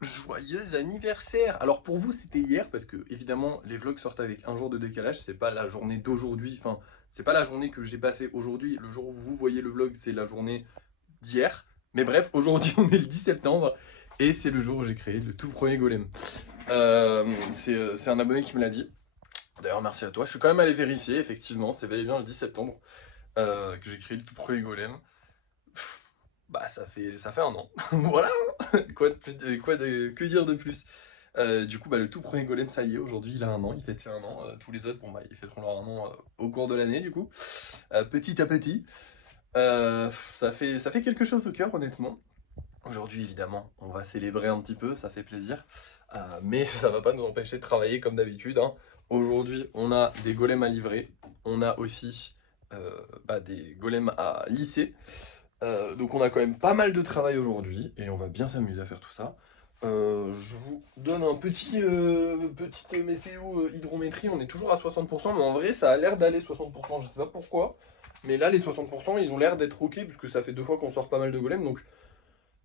Joyeux anniversaire! Alors pour vous c'était hier parce que évidemment les vlogs sortent avec un jour de décalage, c'est pas la journée d'aujourd'hui, enfin c'est pas la journée que j'ai passée aujourd'hui, le jour où vous voyez le vlog c'est la journée d'hier. Mais bref, aujourd'hui on est le 10 septembre et c'est le jour où j'ai créé le tout premier golem. C'est un abonné qui me l'a dit, d'ailleurs merci à toi, je suis quand même allé vérifier, effectivement c'est bel et bien le 10 septembre que j'ai créé le tout premier golem. Bah ça fait un an, voilà, que dire de plus. Du coup, bah, le tout premier golem, ça y est, aujourd'hui il a un an, il fête ses un an. Tous les autres, bon, bah, ils fêteront leur un an au cours de l'année, du coup, petit à petit. Ça fait quelque chose au cœur, honnêtement. Aujourd'hui, évidemment, on va célébrer un petit peu, ça fait plaisir. Mais ça va pas nous empêcher de travailler comme d'habitude, hein. Aujourd'hui, on a des golems à livrer, on a aussi des golems à lisser. Donc on a quand même pas mal de travail aujourd'hui et on va bien s'amuser à faire tout ça. Je vous donne un petite météo hydrométrie, on est toujours à 60%, mais en vrai ça a l'air d'aller 60%, je sais pas pourquoi. Mais là les 60% ils ont l'air d'être ok puisque ça fait 2 fois qu'on sort pas mal de golems, donc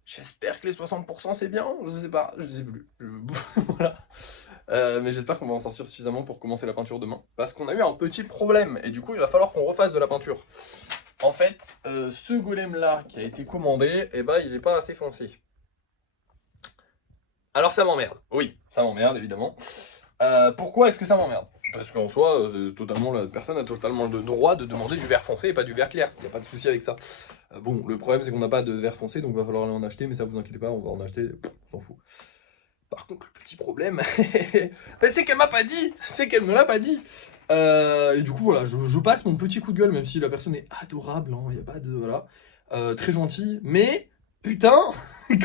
j'espère que les 60% c'est bien, je sais pas, je sais plus. Voilà. Mais j'espère qu'on va en sortir suffisamment pour commencer la peinture demain. Parce qu'on a eu un petit problème et du coup il va falloir qu'on refasse de la peinture. En fait, ce golem là qui a été commandé, eh ben, il n'est pas assez foncé. Alors ça m'emmerde, oui, ça m'emmerde évidemment. Pourquoi est-ce que ça m'emmerde? Parce qu'en soi, la personne a totalement le droit de demander du vert foncé et pas du vert clair. Il n'y a pas de souci avec ça. Bon, le problème c'est qu'on n'a pas de vert foncé, donc il va falloir aller en acheter, mais ça vous inquiétez pas, on va en acheter, on s'en fout. Par contre, le petit problème, c'est qu'elle m'a pas dit, c'est qu'elle me l'a pas dit. Et du coup, voilà, je passe mon petit coup de gueule, même si la personne est adorable, il n'y a pas de. Voilà. Très gentil, mais putain,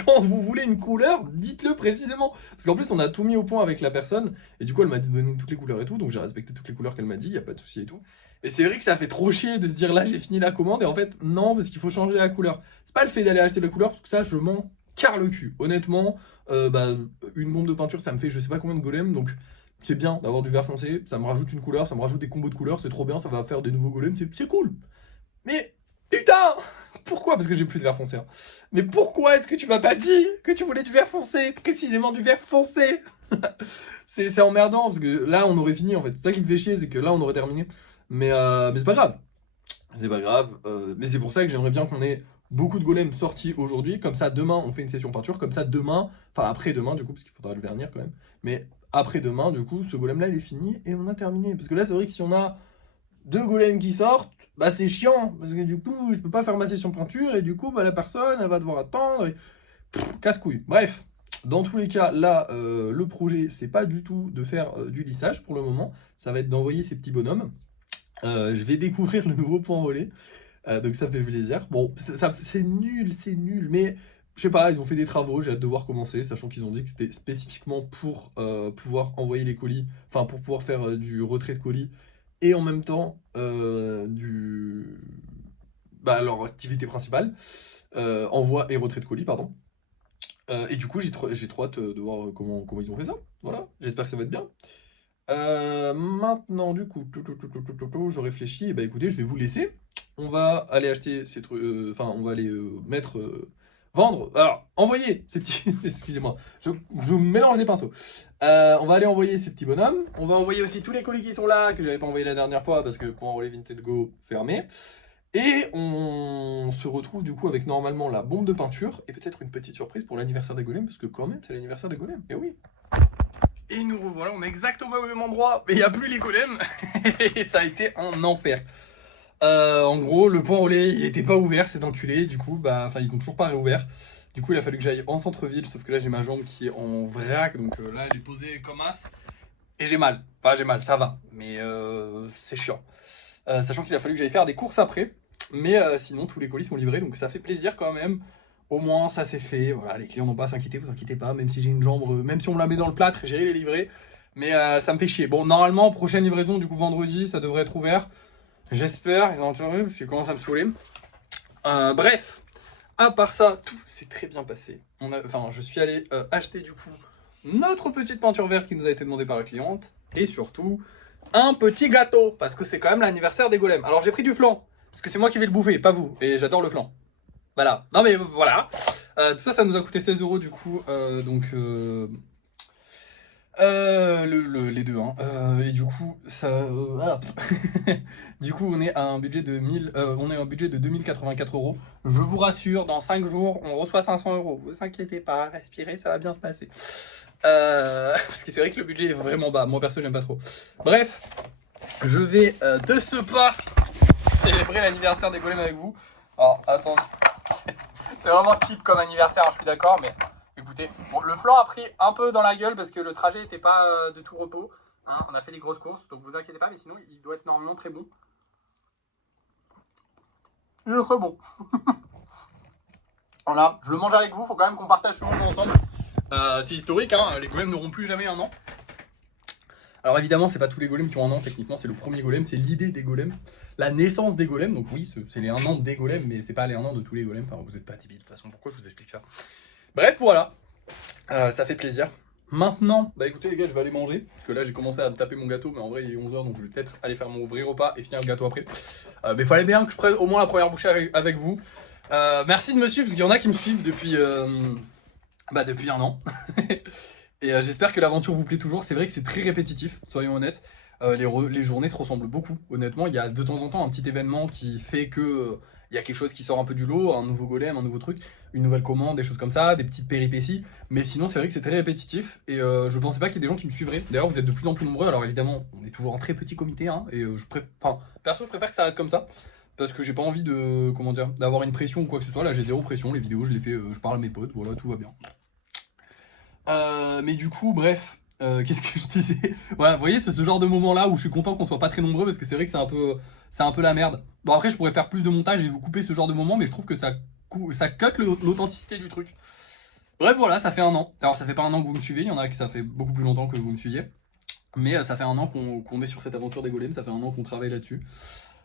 quand vous voulez une couleur, dites-le précisément. Parce qu'en plus, on a tout mis au point avec la personne, et du coup, elle m'a donné toutes les couleurs et tout, donc j'ai respecté toutes les couleurs qu'elle m'a dit, il n'y a pas de souci et tout. Et c'est vrai que ça fait trop chier de se dire là, j'ai fini la commande, et en fait, non, parce qu'il faut changer la couleur. C'est pas le fait d'aller acheter la couleur, parce que ça, je m'en carre le cul. Honnêtement, une bombe de peinture, ça me fait je sais pas combien de golems, donc c'est bien d'avoir du vert foncé, ça me rajoute une couleur, ça me rajoute des combos de couleurs, c'est trop bien, ça va faire des nouveaux golems, c'est cool. Mais putain, pourquoi? Parce que j'ai plus de vert foncé, hein. Mais pourquoi est-ce que tu m'as pas dit que tu voulais du vert foncé? Précisément du vert foncé. C'est emmerdant, parce que là, on aurait fini, en fait. C'est ça qui me fait chier, c'est que là, on aurait terminé. Mais c'est pas grave. C'est pas grave, mais c'est pour ça que j'aimerais bien qu'on ait beaucoup de golems sortis aujourd'hui. Comme ça, demain, on fait une session peinture. Comme ça, demain, enfin après-demain, du coup, parce qu'il faudra le vernir quand même. Mais après-demain, du coup, ce golem-là, il est fini et on a terminé. Parce que là, c'est vrai que si on a deux golems qui sortent, bah c'est chiant. Parce que du coup, je peux pas faire ma session peinture et du coup, bah, la personne, elle va devoir attendre. Et... casse-couille. Bref. Dans tous les cas, là, le projet, c'est pas du tout de faire du lissage pour le moment. Ça va être d'envoyer ces petits bonhommes. Je vais découvrir le nouveau point relais. Donc ça fait plaisir. Bon, c'est nul, mais je sais pas, ils ont fait des travaux, j'ai hâte de voir comment c'est, sachant qu'ils ont dit que c'était spécifiquement pour pouvoir envoyer les colis, enfin pour pouvoir faire du retrait de colis, et en même temps leur activité principale, envoi et retrait de colis, pardon. Et du coup, j'ai trop hâte de voir comment ils ont fait ça. Voilà, j'espère que ça va être bien. Maintenant, du coup, je réfléchis. Et bah écoutez, je vais vous laisser. On va aller acheter ces trucs. Enfin, on va aller mettre. Vendre. Alors, envoyer ces petits. Excusez-moi, je mélange les pinceaux. On va aller envoyer ces petits bonhommes. On va envoyer aussi tous les colis qui sont là, que j'avais pas envoyé la dernière fois parce que pour envoyer Vinted Go fermé. Et on se retrouve du coup avec normalement la bombe de peinture et peut-être une petite surprise pour l'anniversaire des golems, parce que quand même, c'est l'anniversaire des golems. Et oui. Et nous revoilà, on est exactement au même endroit, mais il n'y a plus les golems. Et ça a été un enfer. En gros, le point relais, il était pas ouvert, cet enculé. Du coup, ils ont toujours pas réouvert. Du coup, il a fallu que j'aille en centre-ville, sauf que là, j'ai ma jambe qui est en vrac. Donc là, elle est posée comme as. Et j'ai mal. Enfin, j'ai mal, ça va. Mais c'est chiant. Sachant qu'il a fallu que j'aille faire des courses après. Mais sinon, tous les colis sont livrés, donc ça fait plaisir quand même. Au moins, ça c'est fait. Voilà, les clients n'ont pas à s'inquiéter, vous inquiétez pas. Même si j'ai une jambe, même si on me la met dans le plâtre, j'irai les livrer. Mais ça me fait chier. Bon, normalement, prochaine livraison, du coup, vendredi, ça devrait être ouvert. J'espère, ils ont entendu, parce qu'ils commencent à me saouler. Bref, à part ça, tout s'est très bien passé. Je suis allé acheter, du coup, notre petite peinture verte qui nous a été demandée par la cliente. Et surtout, un petit gâteau, parce que c'est quand même l'anniversaire des golems. Alors, j'ai pris du flan, parce que c'est moi qui vais le bouffer, pas vous. Et j'adore le flan. Voilà. Non mais voilà. Tout ça, ça nous a coûté 16 € du coup, donc les deux, hein. Et du coup, du coup, on est à un budget de 2084 €. Je vous rassure, dans 5 jours, on reçoit 500 €. Vous inquiétez pas, respirez, ça va bien se passer. Parce que c'est vrai que le budget est vraiment bas. Moi perso, j'aime pas trop. Bref, je vais de ce pas célébrer l'anniversaire des golems avec vous. Alors, attendez. C'est vraiment cheap comme anniversaire, hein, je suis d'accord, mais écoutez. Bon, le flan a pris un peu dans la gueule parce que le trajet n'était pas de tout repos. Hein, on a fait des grosses courses, donc vous inquiétez pas, mais sinon, il doit être normalement très bon. Il est très bon. Voilà, je le mange avec vous, faut quand même qu'on partage ce moment ensemble. C'est historique, hein, les golems n'auront plus jamais un an. Alors évidemment, c'est pas tous les golems qui ont un an, techniquement c'est le premier golem, c'est l'idée des golems, la naissance des golems, donc oui, c'est les 1 an des golems, mais c'est pas les 1 an de tous les golems, enfin vous êtes pas débiles de toute façon, pourquoi je vous explique ça? Bref, voilà, ça fait plaisir. Maintenant, bah écoutez les gars, je vais aller manger, parce que là j'ai commencé à me taper mon gâteau, mais en vrai il est 11 h, donc je vais peut-être aller faire mon vrai repas et finir le gâteau après. Mais fallait bien que je prenne au moins la première bouchée avec vous. Merci de me suivre, parce qu'il y en a qui me suivent depuis 1 an. Et j'espère que l'aventure vous plaît toujours. C'est vrai que c'est très répétitif, soyons honnêtes. Les journées se ressemblent beaucoup, honnêtement. Il y a de temps en temps un petit événement qui fait que il y a quelque chose qui sort un peu du lot, un nouveau golem, un nouveau truc, une nouvelle commande, des choses comme ça, des petites péripéties. Mais sinon, c'est vrai que c'est très répétitif. Et je pensais pas qu'il y ait des gens qui me suivraient. D'ailleurs, vous êtes de plus en plus nombreux. Alors évidemment, on est toujours un très petit comité, hein, et perso, je préfère que ça reste comme ça. Parce que j'ai pas envie de, comment dire, d'avoir une pression ou quoi que ce soit. Là, j'ai zéro pression. Les vidéos, je les fais, je parle à mes potes. Voilà, tout va bien. Mais du coup, bref, qu'est-ce que je disais? Voilà, vous voyez, c'est ce genre de moment là où je suis content qu'on soit pas très nombreux parce que c'est vrai que c'est un peu la merde. Bon, après, je pourrais faire plus de montage et vous couper ce genre de moment, mais je trouve que ça cut l'authenticité du truc. Bref, voilà, ça fait 1 an. Alors, ça fait pas 1 an que vous me suivez, il y en a qui ça fait beaucoup plus longtemps que vous me suiviez. Mais ça fait 1 an qu'on est sur cette aventure des golems, ça fait 1 an qu'on travaille là-dessus.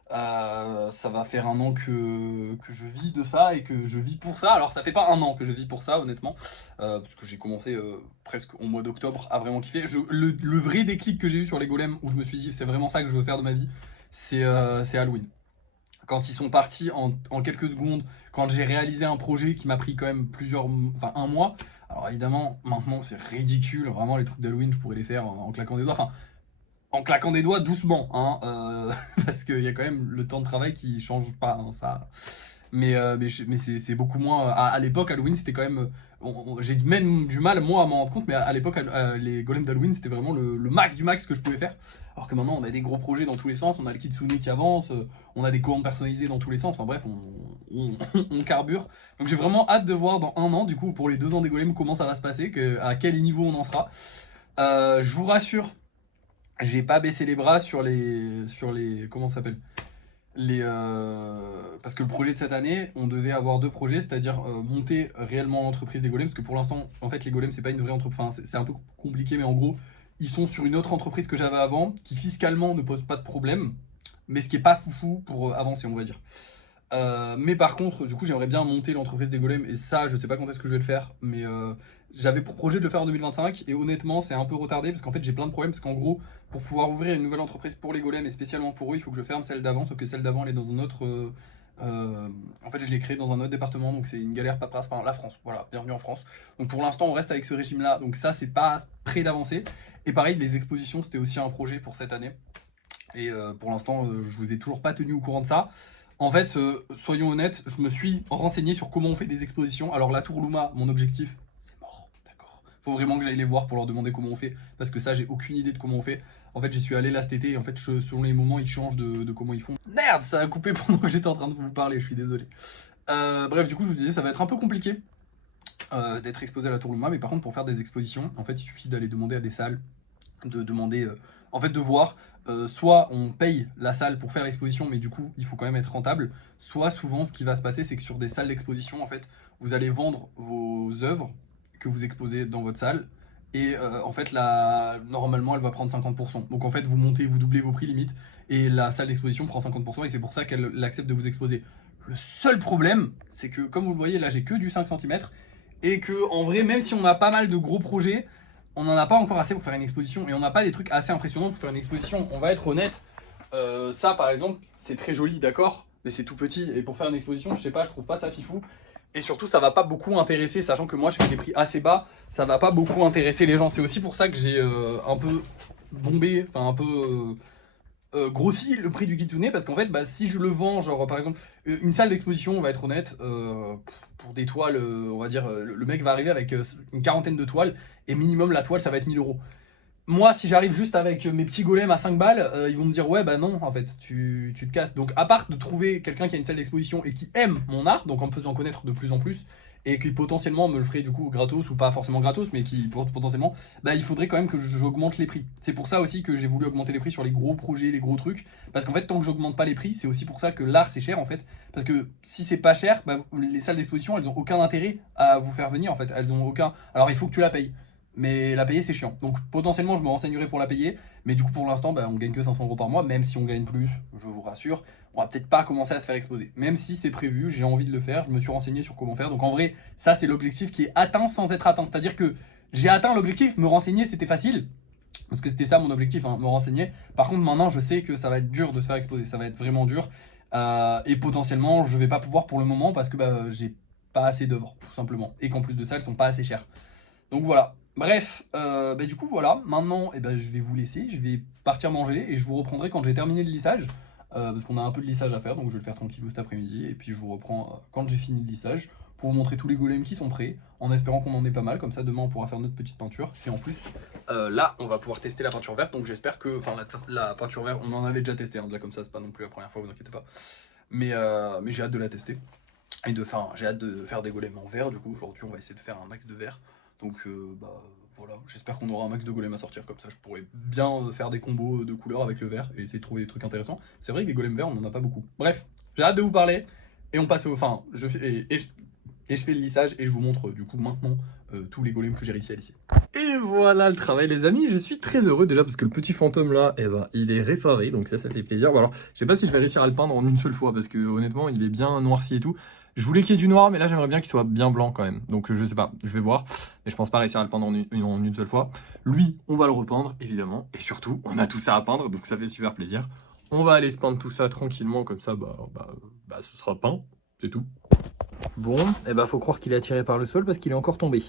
Ça va faire 1 an que je vis de ça et que je vis pour ça. Alors ça fait pas 1 an que je vis pour ça honnêtement, parce que j'ai commencé presque au mois d'octobre à vraiment kiffer. Le vrai déclic que j'ai eu sur les golems où je me suis dit c'est vraiment ça que je veux faire de ma vie, c'est Halloween. Quand ils sont partis en quelques secondes, quand j'ai réalisé un projet qui m'a pris quand même enfin 1 mois. Alors évidemment maintenant c'est ridicule, vraiment les trucs d'Halloween je pourrais les faire en claquant des doigts. Enfin, en claquant des doigts doucement, hein, parce qu'il y a quand même le temps de travail qui change pas, hein, ça. Mais c'est beaucoup moins. À l'époque, Halloween, c'était quand même. J'ai même du mal, moi, à m'en rendre compte, mais à l'époque, les golems d'Halloween, c'était vraiment le max du max que je pouvais faire. Alors que maintenant, on a des gros projets dans tous les sens, on a le Kitsune qui avance, on a des commandes personnalisées dans tous les sens, enfin bref, on carbure. Donc j'ai vraiment hâte de voir dans 1 an, du coup, pour les 2 ans des golems, comment ça va se passer, à quel niveau on en sera. Je vous rassure, j'ai pas baissé les bras sur les comment ça s'appelle, parce que le projet de cette année, on devait avoir 2 projets, c'est-à-dire monter réellement l'entreprise des golems, parce que pour l'instant, en fait, les golems, c'est pas une vraie entreprise, enfin, c'est un peu compliqué, mais en gros, ils sont sur une autre entreprise que j'avais avant, qui fiscalement ne pose pas de problème, mais ce qui est pas foufou pour avancer, on va dire. Mais par contre, du coup, j'aimerais bien monter l'entreprise des golems, et ça, je sais pas quand est-ce que je vais le faire, mais j'avais pour projet de le faire en 2025, et honnêtement, c'est un peu retardé, parce qu'en fait, j'ai plein de problèmes, parce qu'en gros, pour pouvoir ouvrir une nouvelle entreprise pour les golems, et spécialement pour eux, il faut que je ferme celle d'avant, sauf que celle d'avant, elle est dans un autre... en fait, je l'ai créée dans un autre département, donc c'est une galère paperasse, enfin, la France, voilà, bienvenue en France. Donc pour l'instant, on reste avec ce régime-là, donc ça, c'est pas prêt d'avancer. Et pareil, les expositions, c'était aussi un projet pour cette année. Et pour l'instant, je vous ai toujours pas tenu au courant de ça. En fait, soyons honnêtes, je me suis renseigné sur comment on fait des expositions. Alors la Tour Luma, mon objectif, c'est mort, d'accord. Faut vraiment que j'aille les voir pour leur demander comment on fait, parce que ça, j'ai aucune idée de comment on fait. En fait, j'y suis allé là cet été, et en fait, selon les moments, ils changent de comment ils font. Merde, ça a coupé pendant que j'étais en train de vous parler, je suis désolé. Bref, du coup, je vous disais, ça va être un peu compliqué d'être exposé à la Tour Luma, mais par contre, pour faire des expositions, en fait, il suffit d'aller demander à des salles, de demander, en fait, de voir. Soit on paye la salle pour faire l'exposition, mais du coup il faut quand même être rentable. Soit souvent ce qui va se passer, c'est que sur des salles d'exposition, en fait, vous allez vendre vos œuvres que vous exposez dans votre salle. Et en fait, normalement, elle va prendre 50%. Donc en fait, vous montez, vous doublez vos prix limite. Et la salle d'exposition prend 50%. Et c'est pour ça qu'elle accepte de vous exposer. Le seul problème, c'est que comme vous le voyez, là j'ai que du 5 cm. Et que en vrai, même si on a pas mal de gros projets, on n'en a pas encore assez pour faire une exposition, et on n'a pas des trucs assez impressionnants pour faire une exposition. On va être honnête, ça par exemple, c'est très joli, d'accord, mais c'est tout petit, et pour faire une exposition, je sais pas, je trouve pas ça fifou. Et surtout, ça va pas beaucoup intéresser, sachant que moi je fais des prix assez bas, ça va pas beaucoup intéresser les gens. C'est aussi pour ça que j'ai un peu bombé, enfin un peu grossi le prix du Kitsune, parce qu'en fait, bah, si je le vends, genre par exemple, une salle d'exposition, on va être honnête, pour des toiles, on va dire, le mec va arriver avec une quarantaine de toiles, et minimum la toile, ça va être 1000 euros. Moi, si j'arrive juste avec mes petits golems à 5 balles, ils vont me dire ouais, bah non, en fait, tu te casses. Donc, à part de trouver quelqu'un qui a une salle d'exposition et qui aime mon art, donc en me faisant connaître de plus en plus, et qui potentiellement me le ferait du coup gratos, ou pas forcément gratos, mais qui potentiellement, bah il faudrait quand même que j'augmente les prix. C'est pour ça aussi que j'ai voulu augmenter les prix sur les gros projets, les gros trucs, parce qu'en fait, tant que j'augmente pas les prix, c'est aussi pour ça que l'art c'est cher en fait, parce que si c'est pas cher, bah, les salles d'exposition elles ont aucun intérêt à vous faire venir en fait, elles ont aucun. Alors il faut que tu la payes. Mais la payer c'est chiant. Donc potentiellement je me renseignerai pour la payer. Mais du coup pour l'instant bah, on gagne que 500 euros par mois. Même si on gagne plus, je vous rassure, on va peut-être pas commencer à se faire exposer. Même si c'est prévu, j'ai envie de le faire. Je me suis renseigné sur comment faire. Donc en vrai ça c'est l'objectif qui est atteint sans être atteint. C'est-à-dire que j'ai atteint l'objectif, me renseigner c'était facile. Parce que c'était ça mon objectif, hein, me renseigner. Par contre maintenant je sais que ça va être dur de se faire exposer. Ça va être vraiment dur. Et potentiellement je vais pas pouvoir pour le moment parce que bah, j'ai pas assez d'œuvres tout simplement. Et qu'en plus de ça elles sont pas assez chères. Donc voilà. Bref, bah du coup voilà, maintenant je vais vous laisser, je vais partir manger et je vous reprendrai quand j'ai terminé le lissage, parce qu'on a un peu de lissage à faire, donc je vais le faire tranquillou cet après-midi, et puis je vous reprends quand j'ai fini le lissage, pour vous montrer tous les golems qui sont prêts, en espérant qu'on en ait pas mal, comme ça demain on pourra faire notre petite peinture, et en plus, là on va pouvoir tester la peinture verte, donc j'espère que, enfin la peinture verte, on en avait déjà testé, hein, là comme ça c'est pas non plus la première fois, vous inquiétez pas, mais j'ai hâte de la tester, et j'ai hâte de faire des golems en vert, du coup aujourd'hui on va essayer de faire un max de vert. Donc voilà, j'espère qu'on aura un max de golems à sortir, comme ça je pourrais bien faire des combos de couleurs avec le vert et essayer de trouver des trucs intéressants. C'est vrai que les golems verts on en a pas beaucoup. Bref, j'ai hâte de vous parler et on passe au... Enfin, je fais, et je fais le lissage et je vous montre du coup maintenant tous les golems que j'ai réussi à lisser. Et voilà le travail les amis, je suis très heureux déjà parce que le petit fantôme là, il est réparé, donc ça fait plaisir. Bon, alors, je sais pas si je vais réussir à le peindre en une seule fois parce que honnêtement il est bien noirci et tout. Je voulais qu'il y ait du noir, mais là j'aimerais bien qu'il soit bien blanc quand même. Donc je sais pas, je vais voir. Mais je pense pas réussir à le peindre en une seule fois. Lui, on va le repeindre, évidemment. Et surtout, on a tout ça à peindre, donc ça fait super plaisir. On va aller se peindre tout ça tranquillement, comme ça, ce sera peint, c'est tout. Bon, faut croire qu'il est attiré par le sol parce qu'il est encore tombé.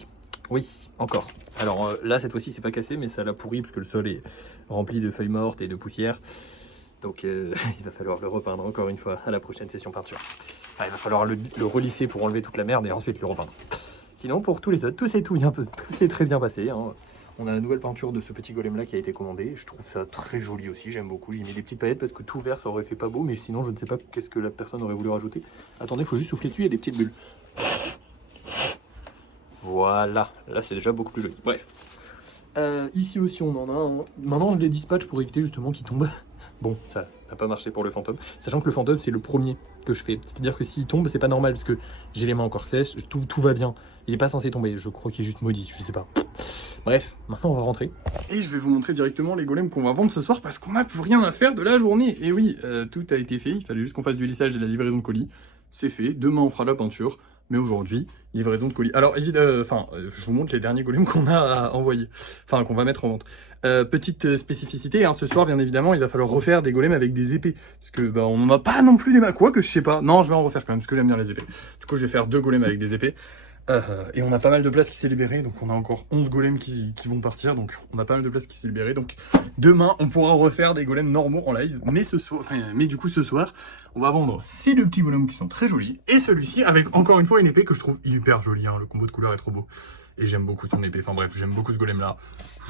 Oui, encore. Alors là, cette fois-ci, c'est pas cassé, mais ça l'a pourri parce que le sol est rempli de feuilles mortes et de poussière. Donc il va falloir le repeindre encore une fois à la prochaine session peinture. Enfin, il va falloir le relisser pour enlever toute la merde et ensuite le repeindre. Sinon, pour tous les autres, tout s'est très bien passé. Hein. On a la nouvelle peinture de ce petit golem là qui a été commandé. Je trouve ça très joli aussi, j'aime beaucoup. J'ai mis des petites paillettes parce que tout vert ça aurait fait pas beau, mais sinon je ne sais pas qu'est-ce que la personne aurait voulu rajouter. Attendez, il faut juste souffler dessus, il y a des petites bulles. Voilà, là c'est déjà beaucoup plus joli. Bref. Ici aussi on en a un. Maintenant je les dispatch pour éviter justement qu'ils tombent. Bon, ça n'a pas marché pour le fantôme. Sachant que le fantôme c'est le premier que je fais. C'est-à-dire que s'il tombe, c'est pas normal parce que j'ai les mains encore sèches, tout va bien. Il est pas censé tomber, je crois qu'il est juste maudit, je sais pas. Bref, maintenant on va rentrer. Et je vais vous montrer directement les golems qu'on va vendre ce soir parce qu'on n'a plus rien à faire de la journée. Et oui, tout a été fait, il fallait juste qu'on fasse du lissage et de la livraison de colis. C'est fait, demain on fera de la peinture. Mais aujourd'hui, livraison de colis. Alors, je vous montre les derniers golems qu'on a à envoyer. Enfin, qu'on va mettre en vente. Petite spécificité, hein, ce soir, bien évidemment, il va falloir refaire des golems avec des épées. Parce que, on n'en a pas non plus des quoi que je sais pas. Non, je vais en refaire quand même, parce que j'aime bien les épées. Du coup, je vais faire 2 golems avec des épées. Et on a pas mal de place qui s'est libérée, donc on a encore 11 golems qui vont partir, donc on a pas mal de place qui s'est libérée, donc demain on pourra refaire des golems normaux en live, mais du coup ce soir on va vendre ces 2 petits golems qui sont très jolis, et celui-ci avec encore une fois une épée que je trouve hyper jolie, hein, le combo de couleurs est trop beau, et j'aime beaucoup son épée, enfin bref j'aime beaucoup ce golem là,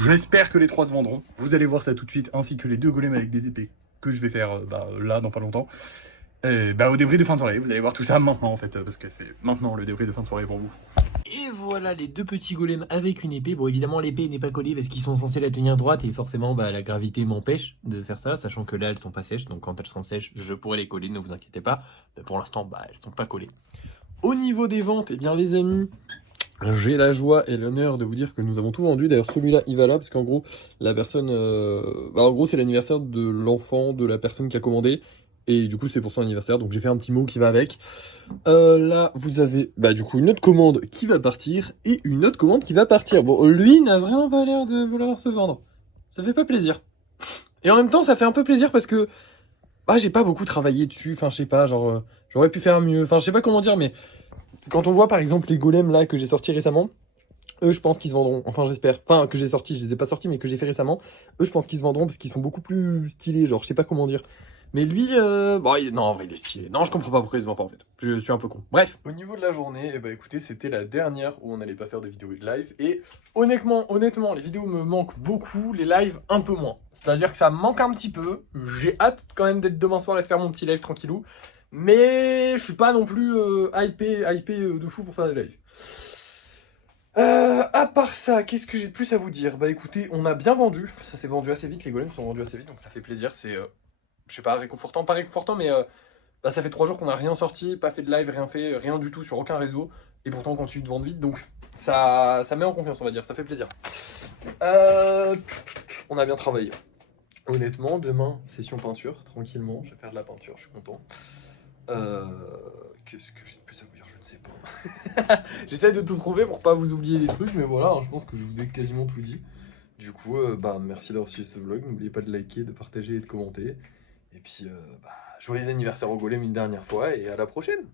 j'espère que les 3 se vendront, vous allez voir ça tout de suite, ainsi que les 2 golems avec des épées que je vais faire là dans pas longtemps. Au débrief de fin de soirée, vous allez voir tout ça maintenant en fait, parce que c'est maintenant le débrief de fin de soirée pour vous. Et voilà les 2 petits golems avec une épée. Bon évidemment l'épée n'est pas collée parce qu'ils sont censés la tenir droite et forcément la gravité m'empêche de faire ça, sachant que là elles sont pas sèches, donc quand elles seront sèches je pourrai les coller, ne vous inquiétez pas. Mais pour l'instant elles sont pas collées. Au niveau des ventes, les amis, j'ai la joie et l'honneur de vous dire que nous avons tout vendu. D'ailleurs celui-là il va là parce qu'en gros la personne, en gros c'est l'anniversaire de l'enfant de la personne qui a commandé. Et du coup c'est pour son anniversaire, donc j'ai fait un petit mot qui va avec. Là vous avez du coup une autre commande qui va partir et une autre commande qui va partir. Bon, lui n'a vraiment pas l'air de vouloir se vendre. Ça fait pas plaisir. Et en même temps ça fait un peu plaisir parce que j'ai pas beaucoup travaillé dessus, enfin je sais pas, genre j'aurais pu faire mieux, enfin je sais pas comment dire, mais Quand on voit par exemple les golems là que j'ai sortis récemment, eux je pense qu'ils se vendront, enfin j'espère, enfin que j'ai sortis, je les ai pas sortis mais que j'ai fait récemment, eux je pense qu'ils se vendront parce qu'ils sont beaucoup plus stylés, genre je sais pas comment dire. Mais lui, bon, non, en vrai, il est stylé. Non, je comprends pas pourquoi il se vend pas en fait. Je suis un peu con. Bref. Au niveau de la journée, eh ben, écoutez, c'était la dernière où on n'allait pas faire de vidéos et de live. Et honnêtement, les vidéos me manquent beaucoup, les lives un peu moins. C'est-à-dire que ça me manque un petit peu. J'ai hâte quand même d'être demain soir et de faire mon petit live tranquillou. Mais je suis pas non plus hypé de fou pour faire des lives. À part ça, qu'est-ce que j'ai de plus à vous dire? Bah écoutez, on a bien vendu. Ça s'est vendu assez vite, les golems sont vendus assez vite, donc ça fait plaisir. C'est, je sais pas, réconfortant, pas réconfortant, mais bah, ça fait 3 jours qu'on n'a rien sorti, pas fait de live, rien fait, rien du tout sur aucun réseau. Et pourtant on continue de vendre vite, donc ça met en confiance, on va dire, ça fait plaisir. On a bien travaillé. Honnêtement, demain, session peinture, tranquillement, je vais faire de la peinture, je suis content. Qu'est-ce que j'ai de plus à vous dire? Je ne sais pas. J'essaie de tout trouver pour pas vous oublier les trucs, mais voilà, hein, je pense que je vous ai quasiment tout dit. Du coup, bah, merci d'avoir suivi ce vlog. N'oubliez pas de liker, de partager et de commenter. Et puis, bah, joyeux anniversaire au golem une dernière fois et à la prochaine!